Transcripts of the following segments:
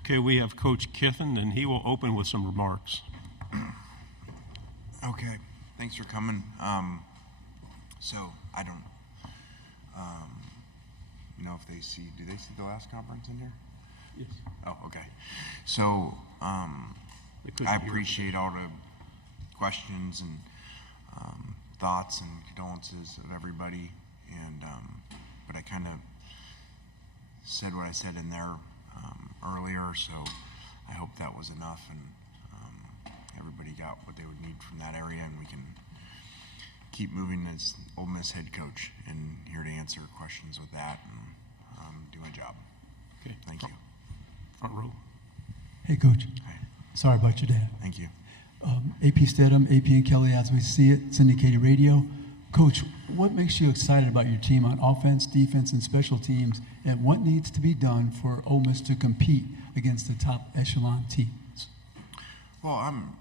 Okay, we have Coach Kiffin, and he will open with some remarks. Okay, thanks for coming. So I don't know if they see. Do they see the last conference in here? Yes. Oh, okay. So I appreciate all the questions and thoughts and condolences of everybody, and but I kind of said what I said in there earlier, so I hope that was enough, and everybody got what they would need from that area, and we can keep moving as Ole Miss head coach and here to answer questions with that and do my job. Okay. Thank you. Front row. Hey, Coach. Hi. Sorry about your dad. Thank you. AP Stedham, AP and Kelly, as we see it, syndicated radio. Coach, what makes you excited about your team on offense, defense, and special teams, and what needs to be done for Ole Miss to compete against the top echelon teams? Well, I'm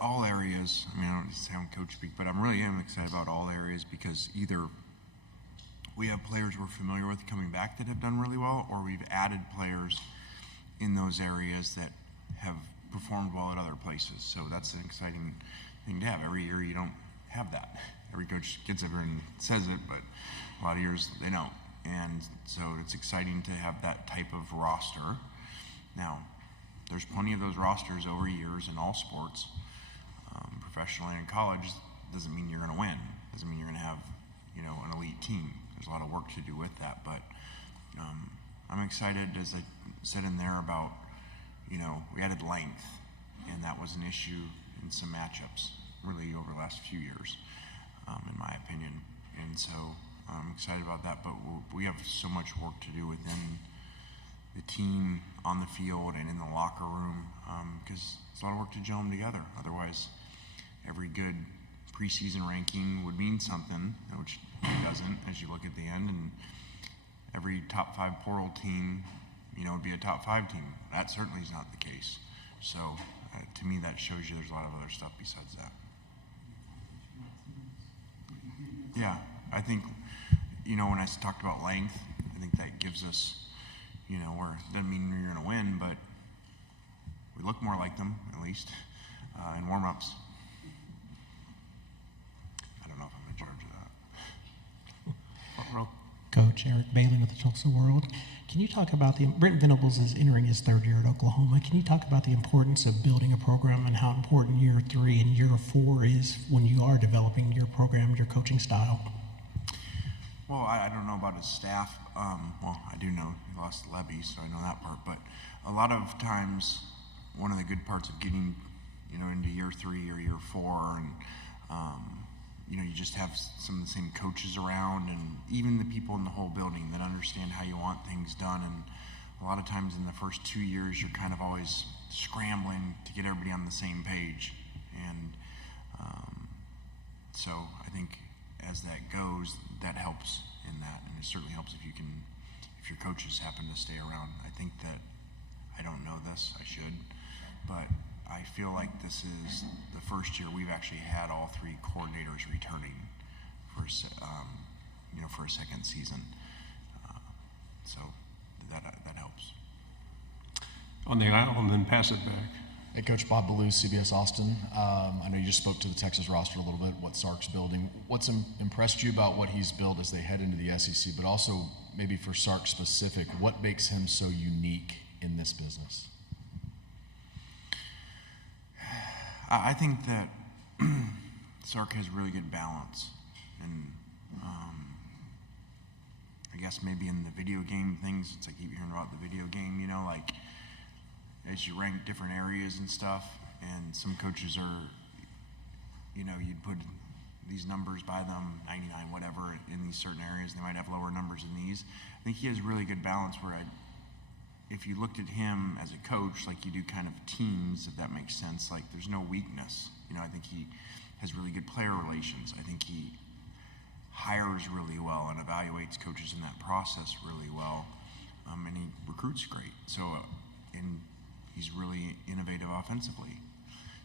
all areas. I mean, I don't sound coach speak, but I really am excited about all areas because either we have players we're familiar with coming back that have done really well, or we've added players in those areas that have performed well at other places. So that's an exciting thing to have. Every year you don't have that. Every coach gets over and says it, but a lot of years they don't. And so it's exciting to have that type of roster. Now, there's plenty of those rosters over years in all sports, professionally and in college. Doesn't mean you're going to win. Doesn't mean you're going to have, an elite team. There's a lot of work to do with that, but I'm excited, as I said in there, about, we added length, and that was an issue in some matchups, really over the last few years, in my opinion. And so I'm excited about that, but we have so much work to do within the team, on the field, and in the locker room, because it's a lot of work to gel them together. Otherwise, every good preseason ranking would mean something, which it doesn't as you look at the end, and every top 5 portal team, would be a top 5 team. That certainly is not the case. So to me, that shows you there's a lot of other stuff besides that. Yeah, I think, when I talked about length, I think that gives us, where it doesn't mean you're going to win, but we look more like them, at least, in warm-ups. I don't know if I'm in charge of that. Front row. Coach Eric Bailey with the Tulsa World. Can you talk about Brent Venables is entering his 3rd year at Oklahoma. Can you talk about the importance of building a program and how important year 3 and year 4 is when you are developing your program, your coaching style? Well, I don't know about his staff. Well, I do know he lost Levy, so I know that part. But a lot of times, one of the good parts of getting, into year 3 or year 4, and you just have some of the same coaches around, and even the people in the whole building that understand how you want things done. And a lot of times in the first 2 years, you're kind of always scrambling to get everybody on the same page. And so I think as that goes, that helps in that, and it certainly helps if your coaches happen to stay around. I think that, I don't know this, I should, but I feel like this is the first year we've actually had all 3 coordinators returning for a second season. So that helps. On the aisle, and then pass it back. Hey, Coach Bob Ballou, CBS Austin. I know you just spoke to the Texas roster a little bit, what Sarks building. What's impressed you about what he's built as they head into the SEC, but also maybe for Sarks specific, what makes him so unique in this business? I think that Sark has really good balance, and I guess maybe in the video game things, it's like you keep hearing about the video game, like as you rank different areas and stuff, and some coaches are, you'd put these numbers by them, 99, whatever, in these certain areas, they might have lower numbers in these. I think he has really good balance where if you looked at him as a coach, like you do kind of teams, if that makes sense, like there's no weakness. I think he has really good player relations. I think he hires really well and evaluates coaches in that process really well, and he recruits great. So, and he's really innovative offensively.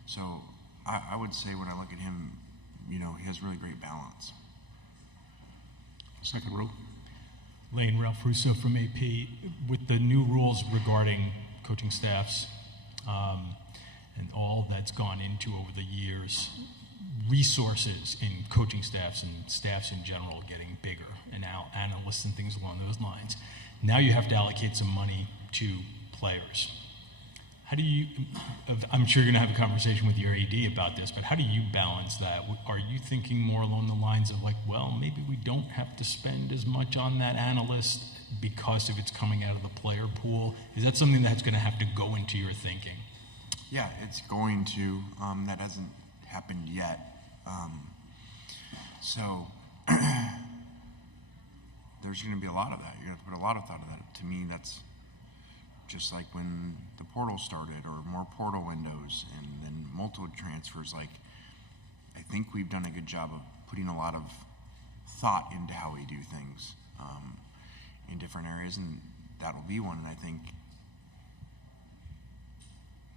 So I would say when I look at him, he has really great balance. Second row. Lane, Ralph Russo from AP. With the new rules regarding coaching staffs, and all that's gone into over the years, resources in coaching staffs and staffs in general getting bigger, and now analysts and things along those lines. Now you have to allocate some money to players. How do you, I'm sure you're going to have a conversation with your AD about this, but how do you balance that? Are you thinking more along the lines of like, well, maybe we don't have to spend as much on that analyst because if it's coming out of the player pool? Is that something that's going to have to go into your thinking? Yeah, it's going to. That hasn't happened yet. So there's going to be a lot of that. You're going to have to put a lot of thought into that. To me, that's just like when the portal started, or more portal windows, and then multiple transfers. Like, I think we've done a good job of putting a lot of thought into how we do things in different areas, and that'll be one. And I think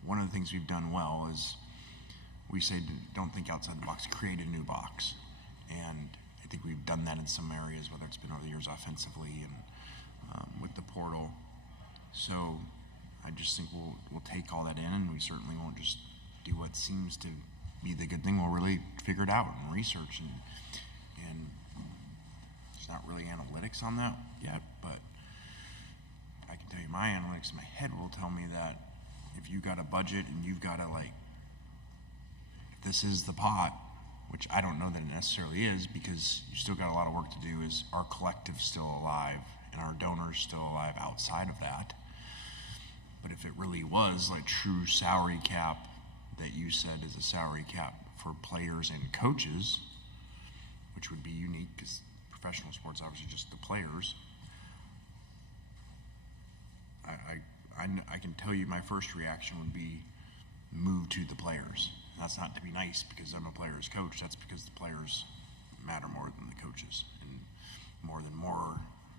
one of the things we've done well is we say don't think outside the box, create a new box. And I think we've done that in some areas, whether it's been over the years offensively and with the portal. So I just think we'll take all that in, and we certainly won't just do what seems to be the good thing. We'll really figure it out and research, and there's not really analytics on that yet, but I can tell you my analytics in my head will tell me that if you got a budget and you've got to, like, if this is the pot, which I don't know that it necessarily is, because you still got a lot of work to do, is our collective still alive and our donors still alive outside of that. But if it really was like true salary cap that you said is a salary cap for players and coaches, which would be unique because professional sports obviously just the players, I can tell you my first reaction would be move to the players. And that's not to be nice because I'm a player's coach. That's because the players matter more than the coaches, and more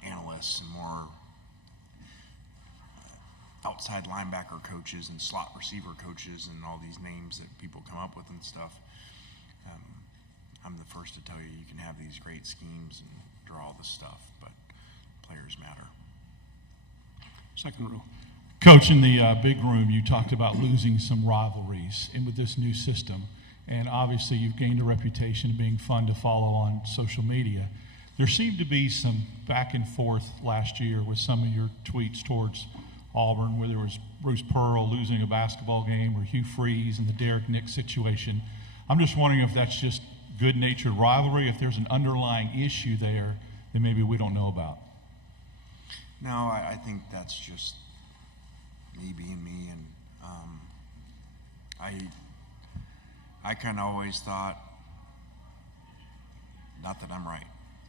analysts and more outside linebacker coaches and slot receiver coaches and all these names that people come up with and stuff. I'm the first to tell you you can have these great schemes and draw all this stuff, but players matter. Second row. Coach, in the big room, you talked about losing some rivalries with this new system, and obviously you've gained a reputation of being fun to follow on social media. There seemed to be some back and forth last year with some of your tweets towards Auburn, where there was Bruce Pearl losing a basketball game, or Hugh Freeze and the Derek Nix situation. I'm just wondering if that's just good-natured rivalry, if there's an underlying issue there that maybe we don't know about. No, I think that's just me being me, and I kind of always thought, not that I'm right,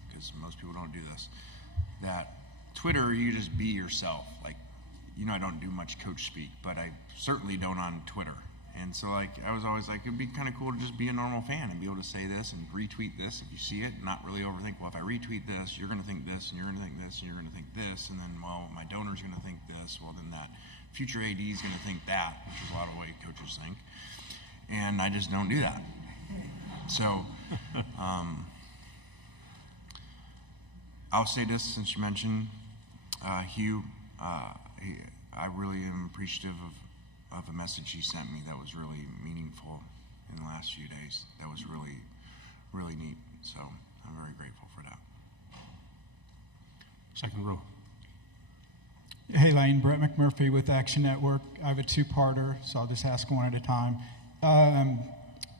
because most people don't do this, that Twitter, you just be yourself. Like, I don't do much coach speak, but I certainly don't on Twitter. And so, like, I was always like, it'd be kind of cool to just be a normal fan and be able to say this and retweet this if you see it, and not really overthink, well, if I retweet this, you're going to think this, and you're going to think this, and you're going to think this, and then, well, my donor's going to think this, well, then that future AD is going to think that, which is a lot of the way coaches think. And I just don't do that. So, I'll say this since you mentioned Hugh. I really am appreciative of a message he sent me that was really meaningful in the last few days. That was really, really neat. So I'm very grateful for that. Second row. Hey, Lane, Brett McMurphy with Action Network. I have a two-parter, so I'll just ask one at a time.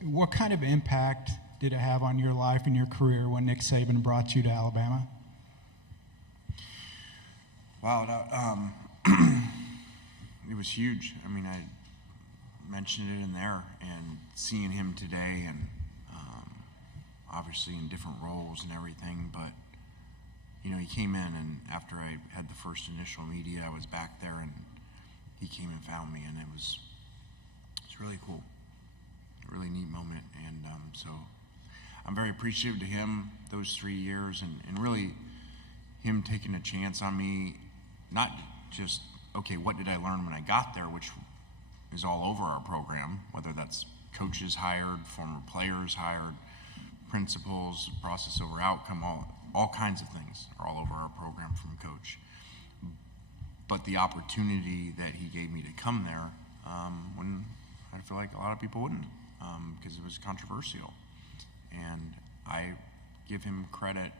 What kind of impact did it have on your life and your career when Nick Saban brought you to Alabama? Wow, it was huge. I mean, I mentioned it in there, and seeing him today, and obviously in different roles and everything, but he came in, and after I had the first initial media, I was back there, and he came and found me, and it's really cool, a really neat moment, and so I'm very appreciative to him those 3 years, and really him taking a chance on me, not just, okay, what did I learn when I got there, which is all over our program, whether that's coaches hired, former players hired, principals, process over outcome, all kinds of things are all over our program from coach. but the opportunity that he gave me to come there, when I feel like a lot of people wouldn't, because it was controversial. And I give him credit.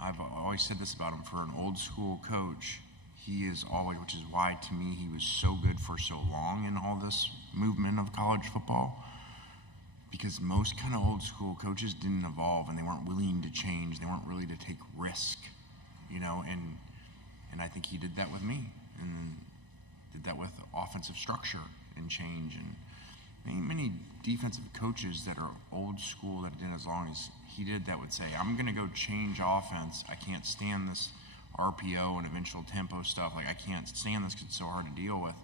I've always said this about him, for an old school coach, he is always, which is why to me he was so good for so long in all this movement of college football, because most kind of old school coaches didn't evolve and they weren't willing to change. They weren't willing to take risk, and I think he did that with me, and did that with offensive structure and change. And many defensive coaches that are old school that did as long as he did that would say, I'm going to go change offense. I can't stand this RPO and eventual tempo stuff. Like, I can't stand this because it's so hard to deal with.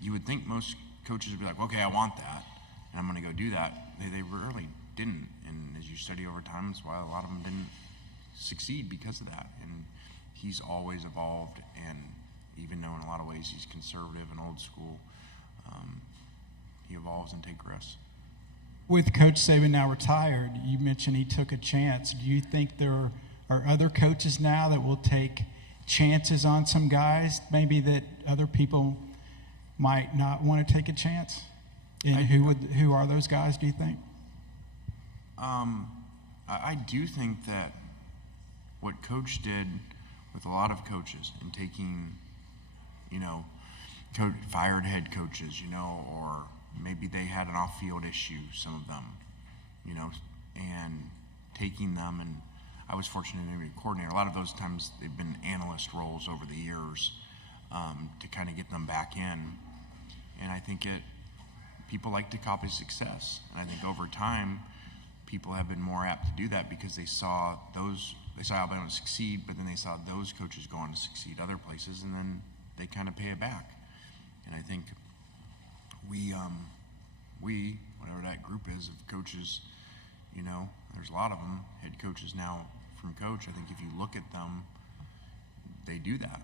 You would think most coaches would be like, okay, I want that, and I'm going to go do that. They rarely didn't. And as you study over time, that's why a lot of them didn't succeed, because of that. And he's always evolved, and even though in a lot of ways he's conservative and old school, he evolves and takes risks. With Coach Saban now retired, you mentioned he took a chance. Do you think there are other coaches now that will take chances on some guys, maybe that other people might not want to take a chance? And who are those guys, do you think? I do think that what Coach did with a lot of coaches, in taking, fired head coaches, or maybe they had an off-field issue, some of them, and taking them, and I was fortunate to be a coordinator. A lot of those times they've been analyst roles over the years, to kind of get them back in. And I think people like to copy success. And I think over time, people have been more apt to do that, because they saw Alabama succeed, but then they saw those coaches go on to succeed other places, and then they kind of pay it back. And I think we, whatever that group is of coaches, there's a lot of them, head coaches now from Coach. I think if you look at them, they do that.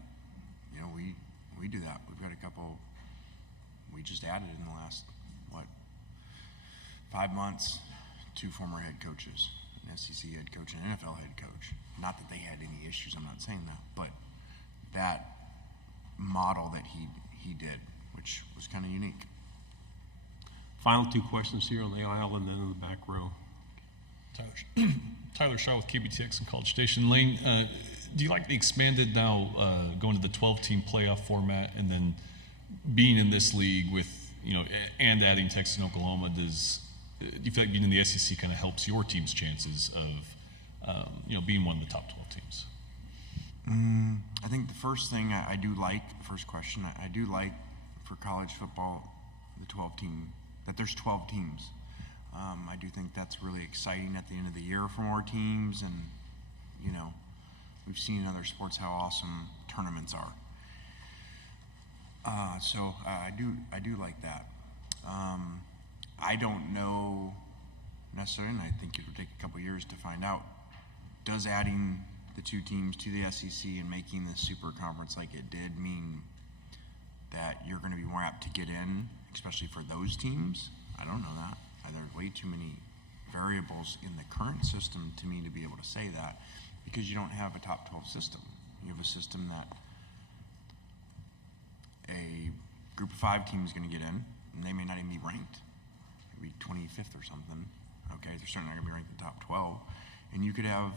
We do that. We've got a couple, we just added in the last, 5 months, 2 former head coaches, an SEC head coach and an NFL head coach. Not that they had any issues, I'm not saying that, but that model that he did, which was kind of unique. Final 2 questions here on the aisle and then in the back row. Tyler Shaw with KBTX and College Station. Lane, do you like the expanded now, going to the 12-team playoff format, and then being in this league with, and adding Texas and Oklahoma? Do you feel like being in the SEC kind of helps your team's chances of, being one of the top 12 teams? I think the first thing I do like, the first question, I do like for college football, the 12-team, that there's 12 teams. I do think that's really exciting at the end of the year for more teams, and we've seen in other sports how awesome tournaments are. So I do like that. I don't know necessarily, and I think it would take a couple years to find out, does adding the 2 teams to the SEC and making this super conference like it did mean that you're going to be more apt to get in, especially for those teams? I don't know that. There's way too many variables in the current system to me to be able to say that, because you don't have a top 12 system. You have a system that a group of 5 teams is going to get in, and they may not even be ranked. Maybe 25th or something. Okay, they're certainly not going to be ranked in the top 12. And you could have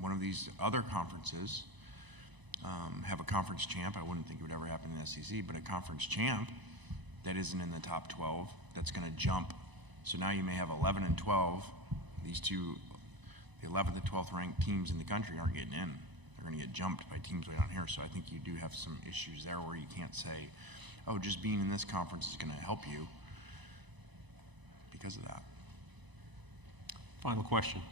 one of these other conferences have a conference champ. I wouldn't think it would ever happen in the SEC, but a conference champ that isn't in the top 12, that's going to jump. So now you may have 11 and 12. These 2, the 11th and 12th ranked teams in the country aren't getting in. They're going to get jumped by teams way down here. So I think you do have some issues there where you can't say, oh, just being in this conference is going to help you because of that. Final question.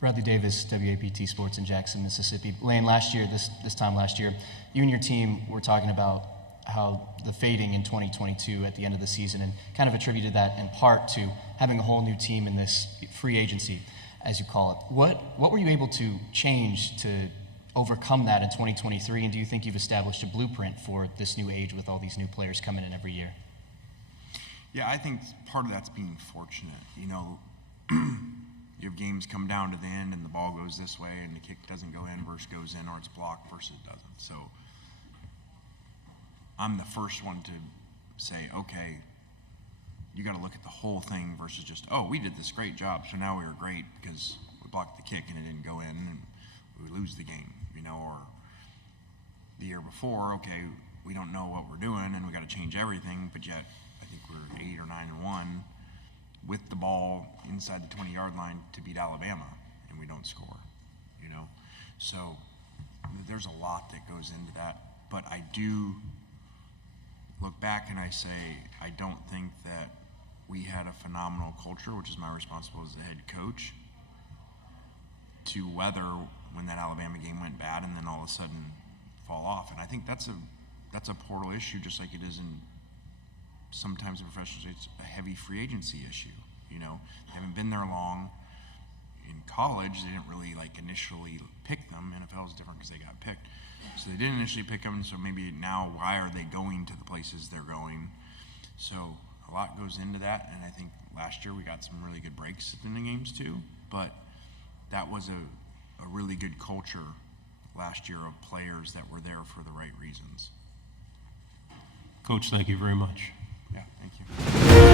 Bradley Davis, WAPT Sports in Jackson, Mississippi. Lane, last year, this time last year, you and your team were talking about how the fading in 2022 at the end of the season, and kind of attributed that in part to having a whole new team in this free agency, as you call it. What were you able to change to overcome that in 2023, and do you think you've established a blueprint for this new age with all these new players coming in every year? Yeah, I think part of that's being fortunate. you have games come down to the end and the ball goes this way and the kick doesn't go in versus goes in, or it's blocked versus it doesn't. So I'm the first one to say, okay, you got to look at the whole thing versus just, oh, we did this great job, so now we were great because we blocked the kick and it didn't go in and we lose the game, or the year before, okay, we don't know what we're doing and we got to change everything, but yet I think we're 8 or 9-1 with the ball inside the 20-yard line to beat Alabama, and we don't score, So there's a lot that goes into that, but I do look back and I say I don't think that we had a phenomenal culture, which is my responsibility as the head coach, to weather when that Alabama game went bad and then all of a sudden fall off. And I think that's a portal issue, just like it is in sometimes in professional states, a heavy free agency issue. They haven't been there long. In college, they didn't really initially pick them. NFL is different because they got picked. So they didn't initially pick them, so maybe now why are they going to the places they're going? So a lot goes into that, and I think last year we got some really good breaks in the games too, but that was a really good culture last year of players that were there for the right reasons. Coach, thank you very much. Yeah, thank you.